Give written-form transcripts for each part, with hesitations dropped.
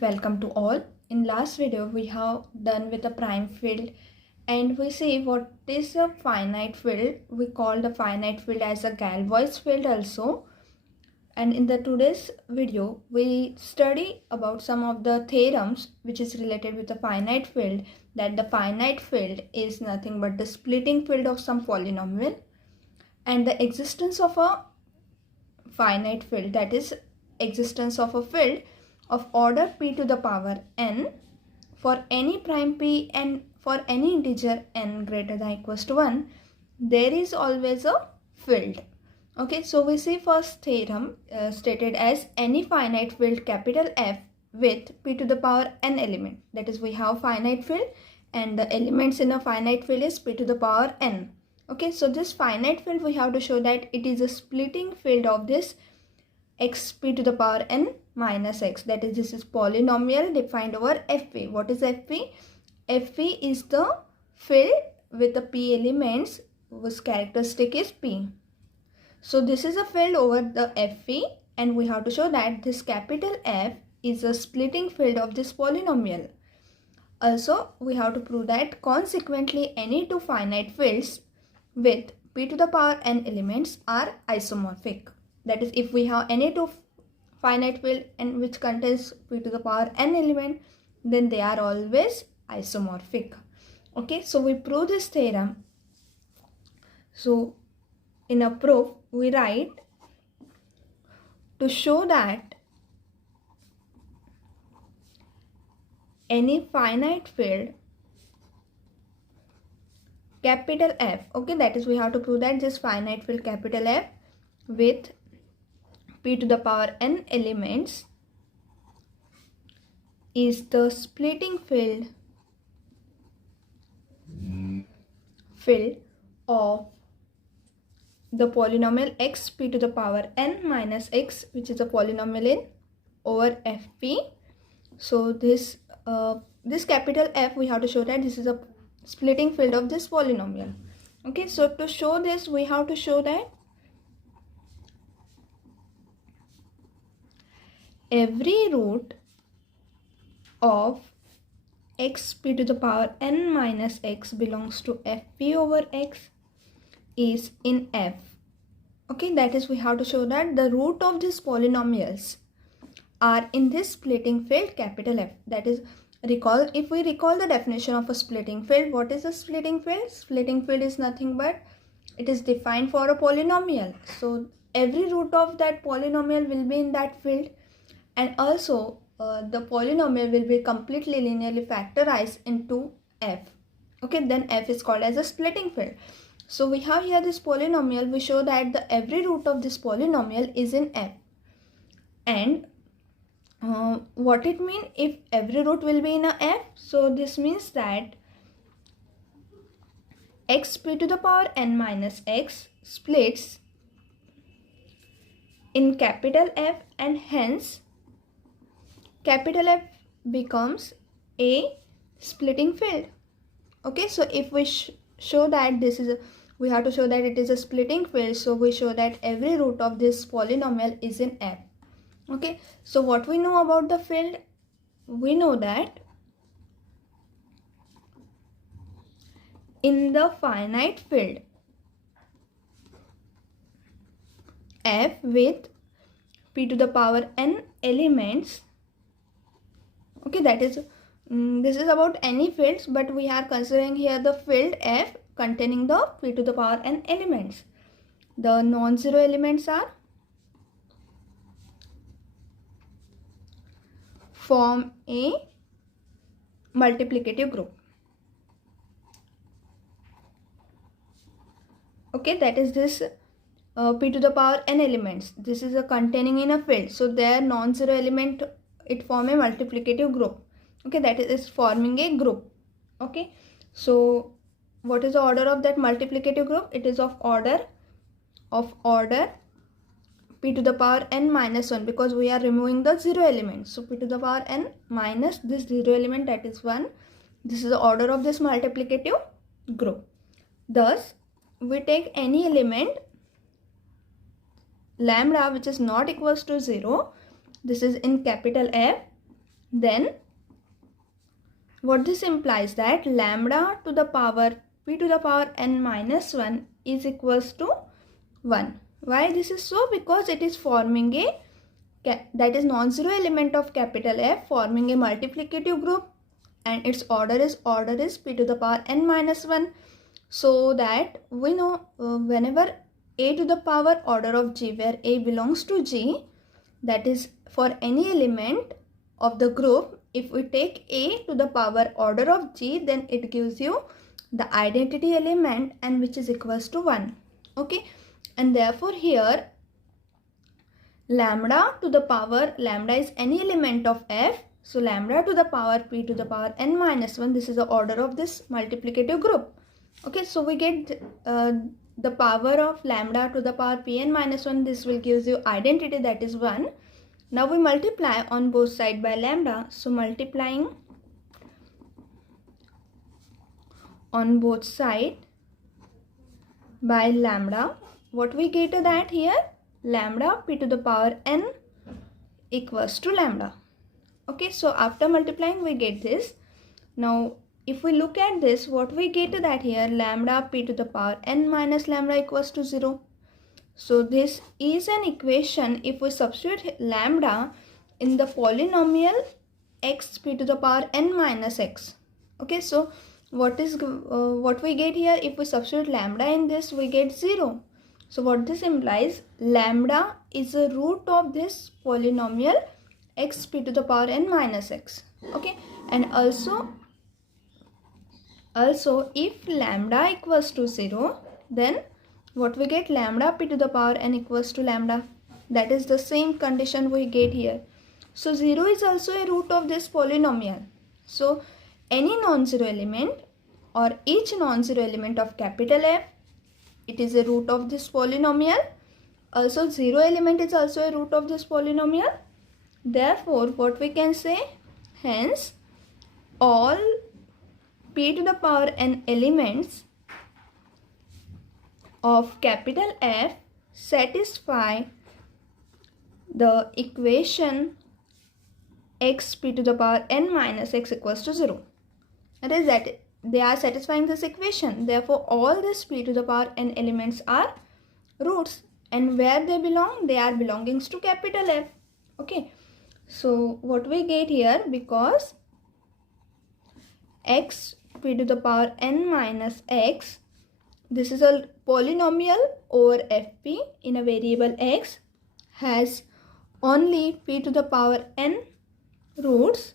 Welcome to all. In last video we have done with a prime field and we see what is a finite field. We call the finite field as a Galois field also. And in the today's video we study about some of the theorems which is related with the finite field, that the finite field is nothing but the splitting field of some polynomial, and the existence of a finite field, that is existence of a field of order p to the power n for any prime p and for any integer n greater than or equals to 1, there is always a field. Okay, so we see first theorem stated as any finite field capital F with p to the power n element. That is, we have finite field and the elements in a finite field is p to the power n. Okay, so this finite field we have to show that it is a splitting field of this x p to the power n minus x. That is, this is polynomial defined over Fp. What is Fp? Fp is the field with the p elements whose characteristic is p. So this is a field over the Fp and we have to show that this capital F is a splitting field of this polynomial. Also, we have to prove that consequently any two finite fields with p to the power n elements are isomorphic. That is, if we have any two finite field and which contains p to the power n element, then they are always isomorphic. Okay, so we prove this theorem. So in a proof we write, to show that any finite field capital F, okay, that is, we have to prove that this finite field capital F with p to the power n elements is the splitting field of the polynomial x p to the power n minus x, which is a polynomial in over Fp. So this capital F, we have to show that this is a splitting field of this polynomial. Okay, so to show this we have to show that every root of x p to the power n minus x belongs to Fp over x is in F. Okay, that is, we have to show that the root of these polynomials are in this splitting field capital F. That is, if we recall the definition of a splitting field, what is a splitting field? Splitting field is nothing but it is defined for a polynomial. So every root of that polynomial will be in that field, and also the polynomial will be completely linearly factorized into F. Okay, then F is called as a splitting field. So we have here this polynomial. We show that the every root of this polynomial is in F. And what it means if every root will be in a F? So this means that x p to the power n minus x splits in capital F, and hence capital F becomes a splitting field. Okay, so if we show that this is we have to show that it is a splitting field, so we show that every root of this polynomial is in F. Okay, so what we know about the field? We know that in the finite field F with p to the power n elements, okay, that is, this is about any fields, but we are considering here the field F containing the p to the power n elements. The non-zero elements are form a multiplicative group. Okay, that is this p to the power n elements. This is a containing in a field, so their non-zero element, it form a multiplicative group. Okay, that is forming a group. Okay, so what is the order of that multiplicative group? It is of order p to the power n minus 1, because we are removing the zero element. So p to the power n minus this zero element, that is 1. This is the order of this multiplicative group. Thus, we take any element lambda which is not equals to 0. This is in capital F, then what this implies that lambda to the power p to the power n minus 1 is equals to 1. Why this is so? Because it is forming a that is non-zero element of capital F forming a multiplicative group, and its order is p to the power n minus 1. So that we know whenever a to the power order of g, where a belongs to g, that is for any element of the group, if we take a to the power order of g, then it gives you the identity element, and which is equals to 1. Okay, and therefore here lambda to the power, lambda is any element of f, so lambda to the power p to the power n minus 1, this is the order of this multiplicative group. Okay, so we get the power of lambda to the power p n minus 1, this will give you identity, that is 1. Now we multiply on both sides by lambda, so multiplying on both sides by lambda, what we get that here, lambda p to the power n equals to lambda. Okay, so after multiplying we get this. Now if we look at this, what we get that here, lambda p to the power n minus lambda equals to 0. So this is an equation if we substitute lambda in the polynomial x p to the power n minus x. Okay, so what we get here, if we substitute lambda in this, we get 0. So what this implies, lambda is a root of this polynomial x p to the power n minus x. Okay, and also if lambda equals to 0, then what we get, lambda p to the power n equals to lambda. That is the same condition we get here. So 0 is also a root of this polynomial. So any non-zero element or each non-zero element of capital F, it is a root of this polynomial. Also 0 element is also a root of this polynomial. Therefore what we can say, hence all p to the power n elements of capital F satisfy the equation x p to the power n minus x equals to 0. That is that they are satisfying this equation. Therefore all this p to the power n elements are roots, and where they belong, they are belongings to capital F. Okay, so what we get here, because x p to the power n minus x, this is a polynomial over fp in a variable x, has only p to the power n roots.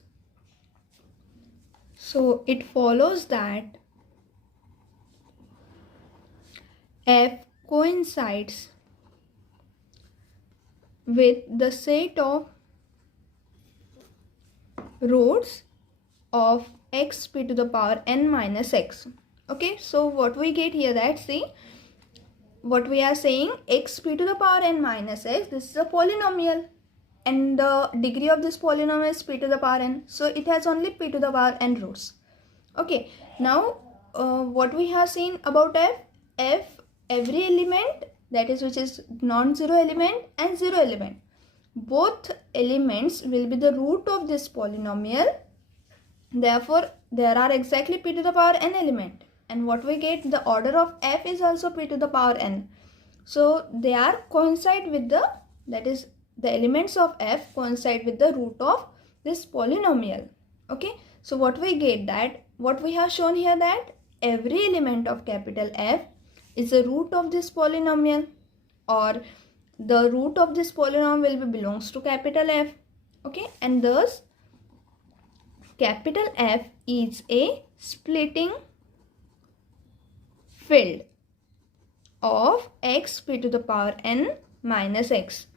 So it follows that f coincides with the set of roots of x p to the power n minus x. Okay, so what we get here, that see what we are saying, x p to the power n minus x, this is a polynomial and the degree of this polynomial is p to the power n, so it has only p to the power n roots. Okay, now what we have seen about f, every element, that is which is non-zero element and zero element, both elements will be the root of this polynomial. Therefore there are exactly p to the power n element, and what we get, the order of f is also p to the power n. So they are coincide with the, that is the elements of f coincide with the root of this polynomial. Okay, so what we get, that what we have shown here, that every element of capital F is a root of this polynomial, or the root of this polynomial will be belongs to capital F. Okay, and thus capital F is a splitting field of x p to the power n minus x,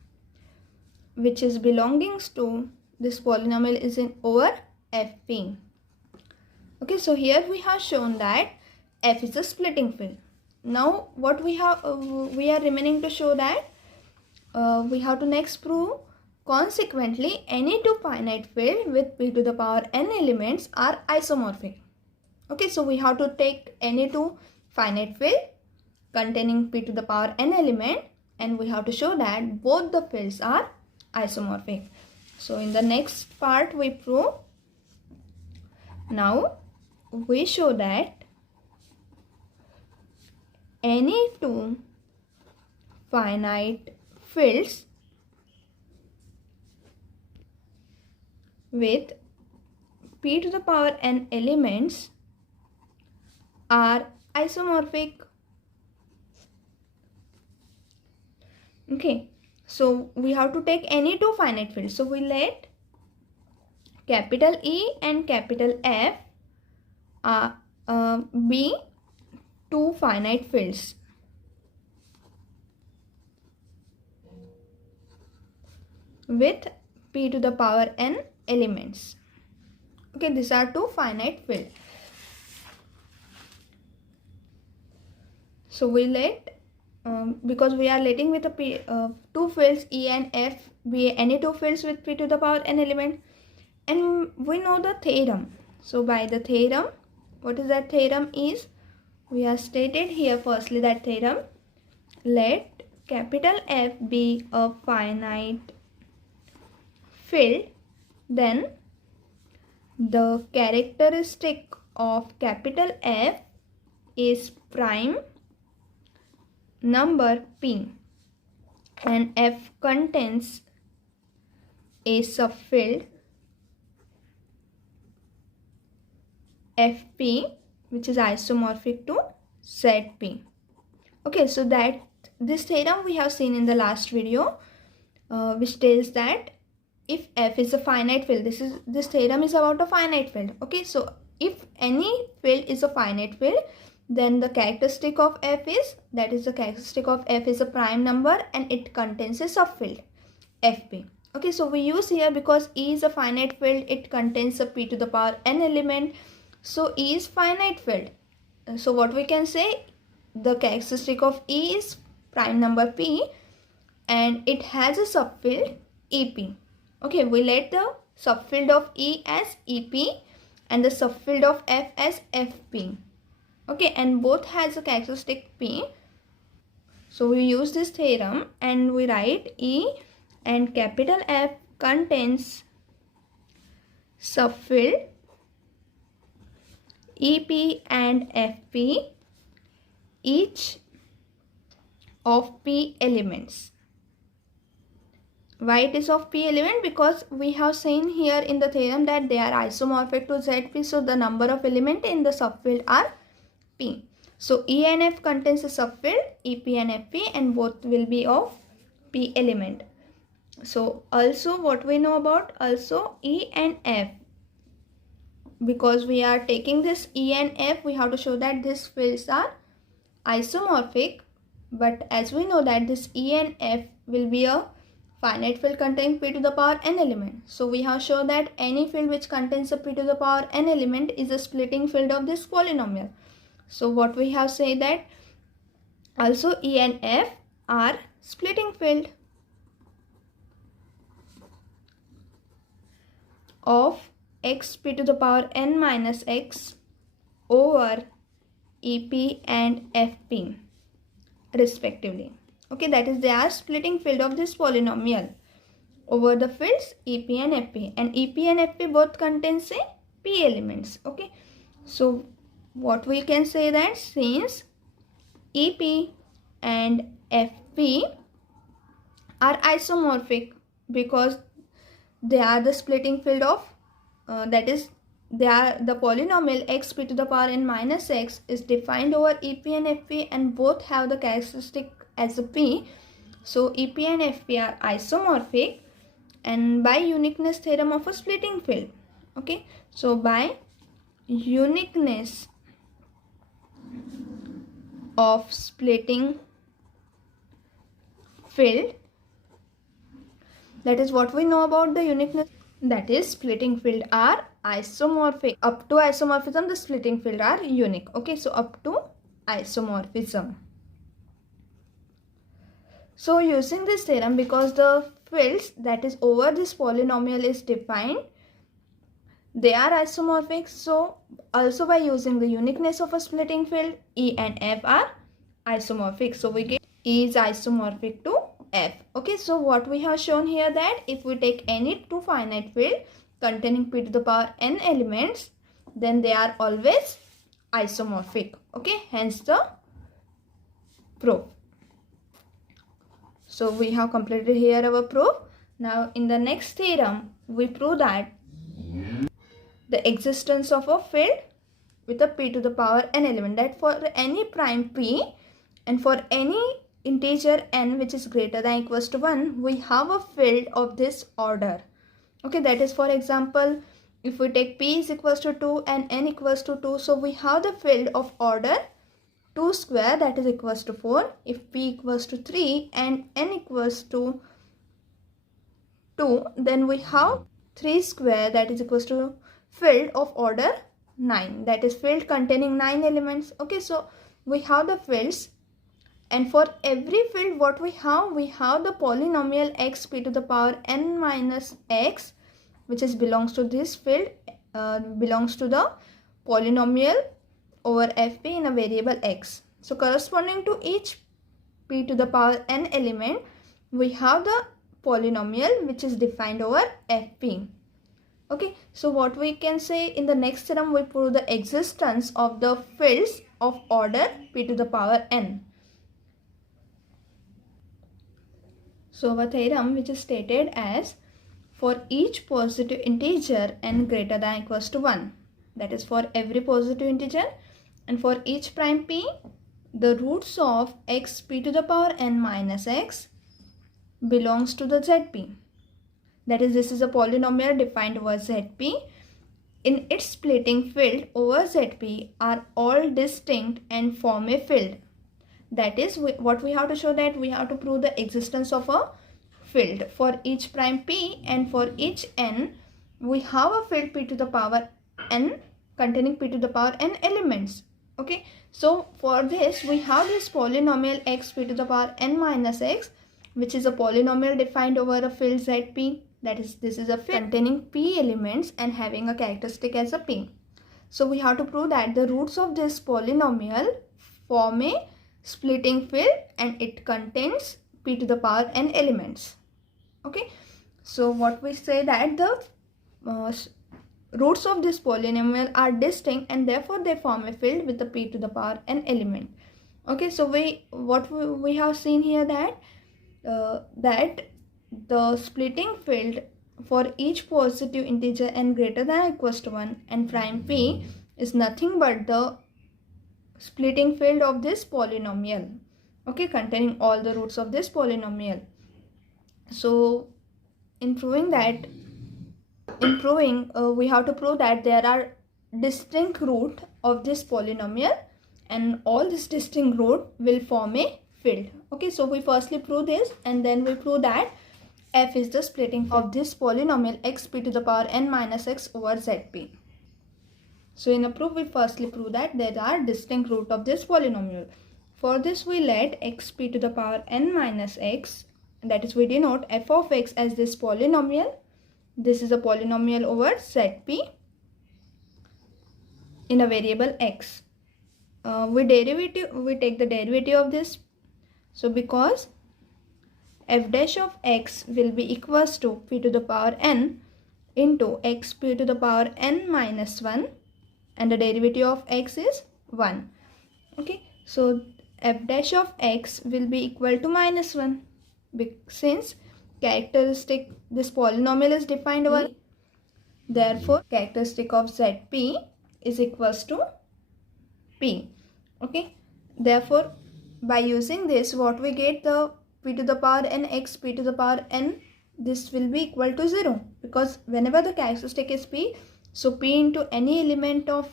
which is belongings to this polynomial is in over fp. Okay, so here we have shown that f is a splitting field. Now what we have, we are remaining to show that we have to next prove, consequently any two finite field with p to the power n elements are isomorphic. Okay, so we have to take any two finite field containing p to the power n element, and we have to show that both the fields are isomorphic. So in the next part we prove. Now we show that any two finite fields with p to the power n elements are isomorphic. Okay, so we have to take any two finite fields. So we let capital E and capital F be two finite fields. With p to the power n elements. Okay, these are two finite fields. So we let because we are letting with the two fields E and F be any two fields with p to the power n element, and we know the theorem. So by the theorem, what is that theorem is? We have stated here firstly that theorem, let capital F be a finite field, then the characteristic of capital F is prime number p, and F contains a subfield Fp which is isomorphic to Zp. Okay, so that this theorem we have seen in the last video, which tells that if F is a finite field, this theorem is about a finite field. Okay, so if any field is a finite field, then the characteristic of F is, that is the characteristic of F is a prime number and it contains a subfield Fp. Okay, so we use here because E is a finite field, it contains a p to the power n element, so E is finite field. So what we can say, the characteristic of E is prime number p and it has a subfield Ep. Okay, we let the subfield of E as Ep and the subfield of F as Fp. Okay, and both has a characteristic p. So we use this theorem and we write E and capital F contains subfield Ep and Fp, each of p elements. Why it is of p element? Because we have seen here in the theorem that they are isomorphic to Zp, so the number of elements in the subfield are p. So E and F contains a subfield Ep and Fp and both will be of p element. So also what we know about also E and F, because we are taking this E and F, we have to show that these fields are isomorphic, but as we know that this E and F will be a finite field containing p to the power n element. So we have shown that any field which contains a p to the power n element is a splitting field of this polynomial. So what we have said that also E and F are splitting field of x p to the power n minus x over Ep and Fp respectively. Okay, that is they are splitting field of this polynomial over the fields Ep and Fp, and Ep and Fp both contains a p elements. Okay, so what we can say that since Ep and Fp are isomorphic because they are the splitting field of that is they are the polynomial x p to the power n minus x is defined over Ep and Fp and both have the characteristic as a p. So Ep and Fp are isomorphic and by uniqueness theorem of a splitting field. Okay, so by uniqueness of splitting field, that is what we know about the uniqueness, that is splitting field are isomorphic. Up to isomorphism the splitting field are unique. Okay, so up to isomorphism. So using this theorem, because the fields that is over this polynomial is defined, they are isomorphic. So also by using the uniqueness of a splitting field, E and F are isomorphic. So we get E is isomorphic to F. Okay, so what we have shown here, that if we take any two finite field containing p to the power n elements, then they are always isomorphic. Okay, hence the proof. So we have completed here our proof. Now in the next theorem, we prove that the existence of a field with a p to the power n element, that for any prime p and for any integer n which is greater than equals to 1, we have a field of this order. Okay, that is, for example, if we take p is equals to 2 and n equals to 2, so we have the field of order 2 square, that is equals to 4. If p equals to 3 and n equals to 2, then we have 3 square, that is equals to field of order 9, that is field containing 9 elements. Okay, so we have the fields, and for every field what we have the polynomial x p to the power n minus x, which is belongs to this field, belongs to the polynomial over fp in a variable x. So corresponding to each p to the power n element, we have the polynomial which is defined over fp. Okay, so what we can say, in the next theorem we prove the existence of the fields of order p to the power n. So our theorem, which is stated as, for each positive integer n greater than equals to 1, that is for every positive integer, and for each prime p, the roots of x p to the power n minus x belongs to the zp. That is, this is a polynomial defined over zp. In its splitting field over zp are all distinct and form a field. That is, what we have to show, that we have to prove the existence of a field for each prime p, and for each n we have a field p to the power n containing p to the power n elements. Okay, so for this we have this polynomial x p to the power n minus x, which is a polynomial defined over a field zp. That is, this is a field containing p elements and having a characteristic as a p. So we have to prove that the roots of this polynomial form a splitting field and it contains p to the power n elements. Okay, so what we say, that the roots of this polynomial are distinct and therefore they form a field with the p to the power n element. Okay, so we have seen here, that that the splitting field for each positive integer n greater than equals to 1 and prime p is nothing but the splitting field of this polynomial, okay, containing all the roots of this polynomial. So in proving, we have to prove that there are distinct root of this polynomial and all this distinct root will form a field. Okay, so we firstly prove this and then we prove that f is the splitting of this polynomial x p to the power n minus x over zp. So in a proof, we firstly prove that there are distinct root of this polynomial. For this we let x p to the power n minus x, that is, we denote f of x as this polynomial. This is a polynomial over zp in a variable x. We take the derivative of this. So because f dash of x will be equals to p to the power n into x p to the power n minus 1, and the derivative of x is 1. Okay, so f dash of x will be equal to minus 1, since characteristic, this polynomial is defined over, therefore characteristic of zp is equals to p. Okay, therefore by using this, what we get, the p to the power n x p to the power n, this will be equal to 0, because whenever the characteristic is p, so p into any element of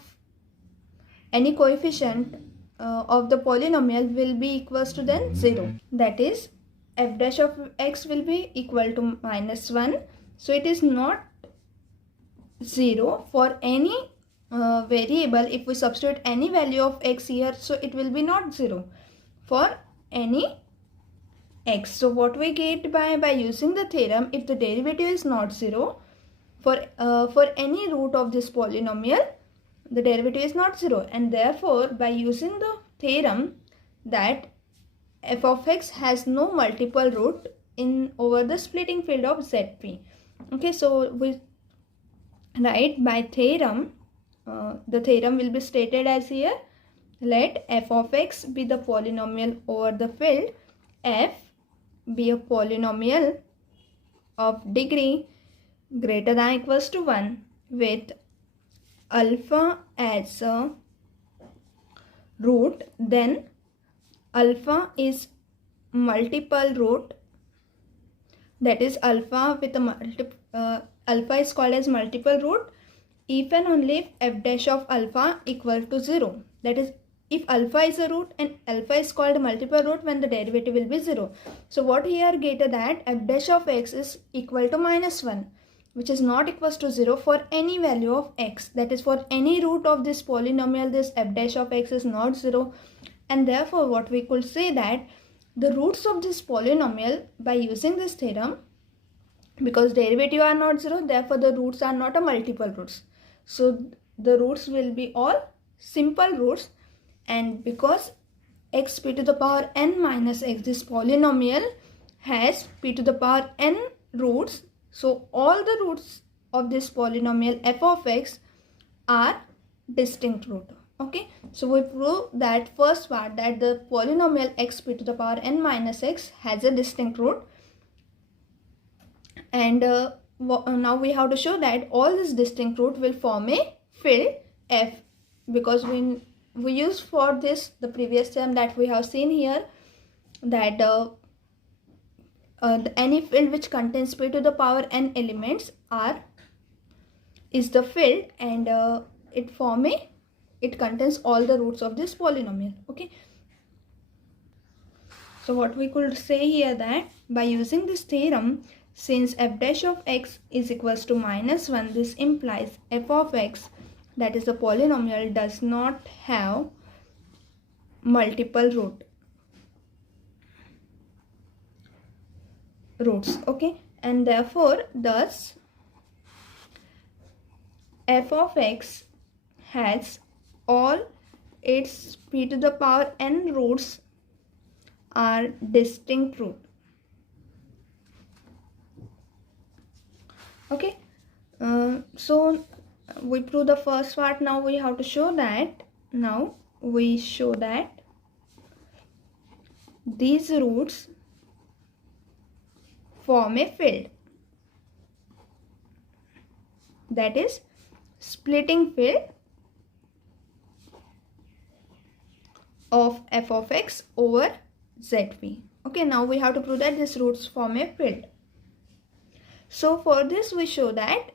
any coefficient of the polynomial will be equals to then 0. That is, f dash of x will be equal to minus 1. So it is not 0 for any variable. If we substitute any value of x here, so it will be not 0 for any x. So what we get by using the theorem, if the derivative is not 0 for any root of this polynomial, the derivative is not 0, and therefore by using the theorem that f of x has no multiple root in over the splitting field of Zp. Okay, so we write by theorem. The theorem will be stated as here. Let f of x be the polynomial over the field f be a polynomial of degree greater than or equals to 1 with alpha as a root, then alpha is multiple root, that is alpha with a alpha is called as multiple root if and only if f dash of alpha equal to 0. That is, if alpha is a root and alpha is called a multiple root when the derivative will be 0. So what here get that f dash of x is equal to -1, which is not equals to 0 for any value of x. That is, for any root of this polynomial, this f dash of x is not 0. And therefore what we could say that the roots of this polynomial, by using this theorem, because derivative are not 0, therefore the roots are not a multiple roots. So the roots will be all simple roots, and because x p to the power n minus x, this polynomial has p to the power n roots, so all the roots of this polynomial f of x are distinct root. Okay, so we prove that first part, that the polynomial x p to the power n minus x has a distinct root. And now we have to show that all this distinct root will form a field f, because we use for this the previous term that we have seen here, that any field which contains p to the power n elements is the field, and it contains all the roots of this polynomial. Okay, so what we could say here, that by using this theorem, since f dash of x is equals to -1, this implies f of x, that is the polynomial, does not have multiple roots. Okay, and therefore thus f of x has all its p to the power n roots are distinct root. Okay, so we prove the first part. Now we have to show that, these roots form a field, that is splitting field of f of x over Zp. Okay, now we have to prove that these roots form a field. So for this we show that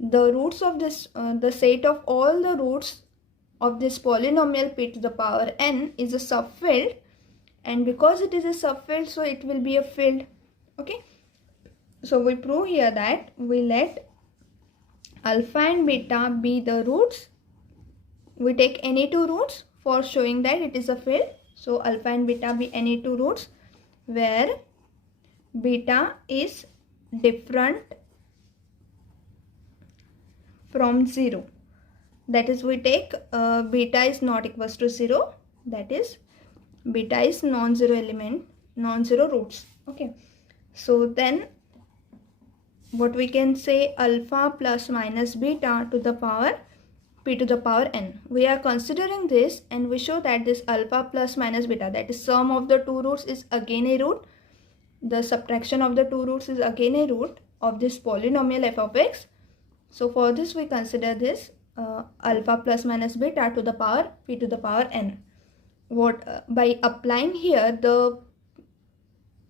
the roots of this, the set of all the roots of this polynomial p to the power n is a subfield, and because it is a subfield, so it will be a field. Okay, so we prove here that we let alpha and beta be the roots. We take any two roots for showing that it is a field. So alpha and beta be any two roots where beta is different from 0. That is, we take beta is not equals to 0, that is beta is non-zero element, non-zero roots. Okay, so then what we can say, alpha plus minus beta to the power p to the power n. We are considering this, and we show that this alpha plus minus beta, that is sum of the two roots, is again a root. The subtraction of the two roots is again a root of this polynomial f of x. So for this we consider this alpha plus minus beta to the power p to the power n. By applying here the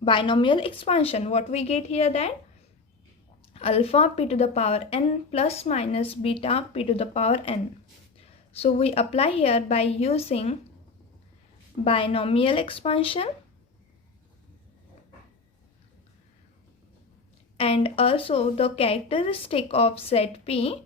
binomial expansion, what we get here, that alpha p to the power n plus minus beta p to the power n. So we apply here by using binomial expansion, and also the characteristic of Zp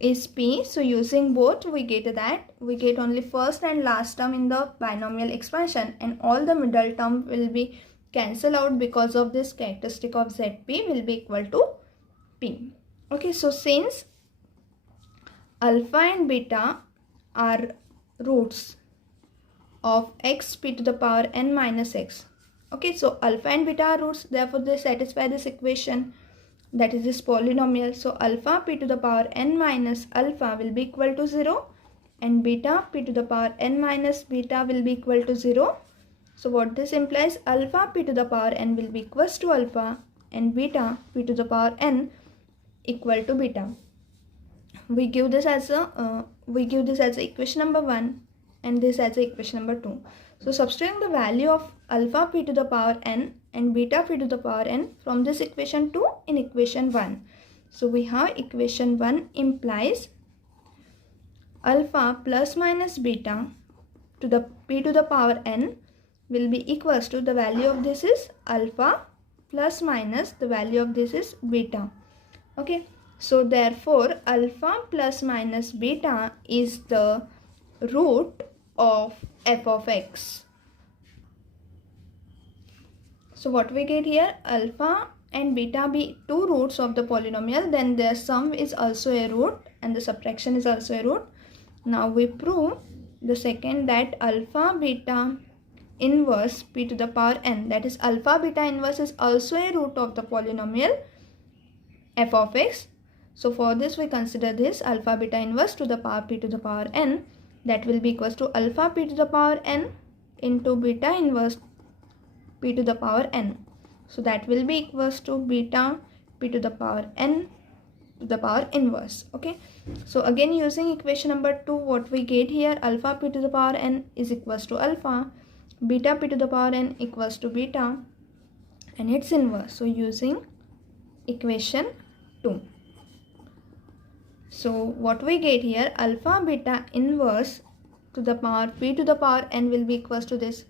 is p. So using both we get that we get only first and last term in the binomial expansion, and all the middle term will be cancelled out because of this characteristic of Zp will be equal to p. Okay, so since alpha and beta are roots of x p to the power n minus x. Okay, so alpha and beta are roots, therefore they satisfy this equation, that is this polynomial. So alpha p to the power n minus alpha will be equal to 0 and beta p to the power n minus beta will be equal to 0. So what this implies, alpha p to the power n will be equals to alpha and beta p to the power n equal to beta. We give this as a equation number 1 and this as a equation number 2. So substituting the value of alpha p to the power n and beta p to the power n from this equation 2 in equation 1. So we have equation 1 implies alpha plus minus beta to the p to the power n will be equals to, the value of this is alpha plus minus the value of this is beta. Okay, so therefore alpha plus minus beta is the root of f of x. So what we get here, alpha and beta be two roots of the polynomial, then their sum is also a root and the subtraction is also a root. Now we prove the second, that alpha beta inverse p to the power n, that is alpha beta inverse is also a root of the polynomial f of x. So for this we consider this alpha beta inverse to the power p to the power n, that will be equals to alpha p to the power n into beta inverse p to the power n. So that will be equals to beta p to the power n to the power inverse. Okay, so again using equation number 2, what we get here, alpha p to the power n is equals to alpha, beta p to the power n equals to beta and its inverse. So using equation 2, so what we get here, alpha beta inverse to the power p to the power n will be equals to this.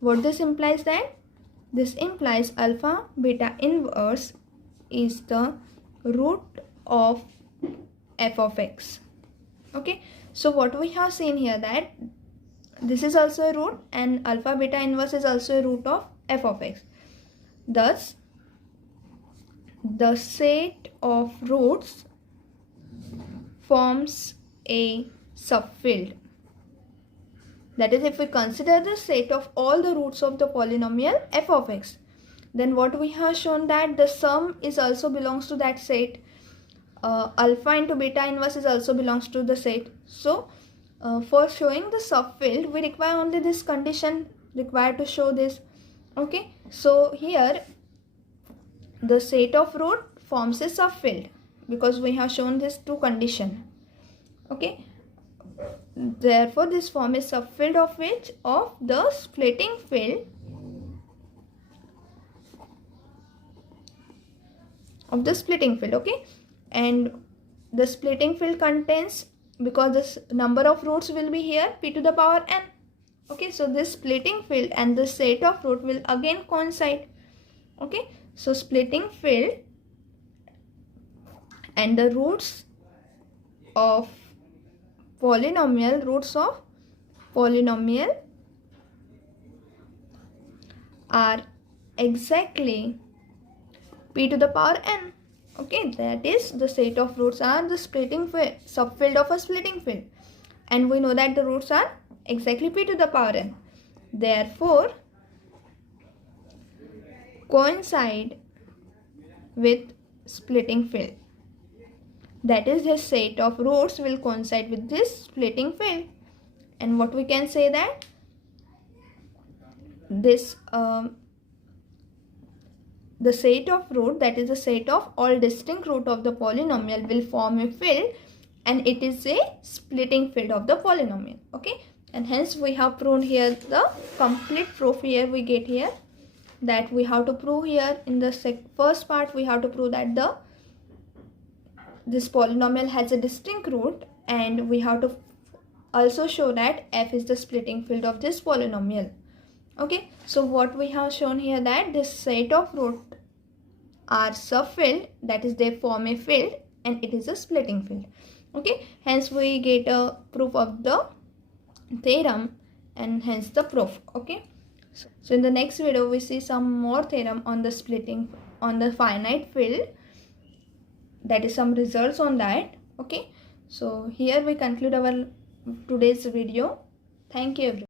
What this implies, that this implies alpha beta inverse is the root of f of x. Okay, so what we have seen here, that this is also a root and alpha beta inverse is also a root of f of x. Thus the set of roots forms a subfield. That is, if we consider the set of all the roots of the polynomial f of x, then what we have shown, that the sum is also belongs to that set. Alpha into beta inverse is also belongs to the set. So for showing the subfield we require only this condition required to show this. Okay, so here the set of root forms a subfield because we have shown this two condition. Okay, therefore this form is subfield of which, of the splitting field of the splitting field. Okay, and the splitting field contains, because this number of roots will be here p to the power n. Okay, so this splitting field and the set of root will again coincide. Okay, so splitting field and the roots of polynomial, are exactly p to the power n. Okay, that is, the set of roots are the splitting field, subfield of a splitting field, and we know that the roots are exactly p to the power n. Therefore coincide with splitting field, that is, the set of roots will coincide with this splitting field. And what we can say, that this the set of root, that is the set of all distinct root of the polynomial, will form a field and it is a splitting field of the polynomial. Okay, and hence we have proved here the complete proof. Here we get here that we have to prove here in the first part, we have to prove that this polynomial has a distinct root, and we have to also show that f is the splitting field of this polynomial. Okay, so what we have shown here, that this set of root are subfield, that is, they form a field and it is a splitting field. Okay, hence we get a proof of the theorem and hence the proof. Okay, so in the next video we see some more theorem on the splitting, on the finite field, that is some results on that. Okay, so here we conclude our today's video. Thank you everyone.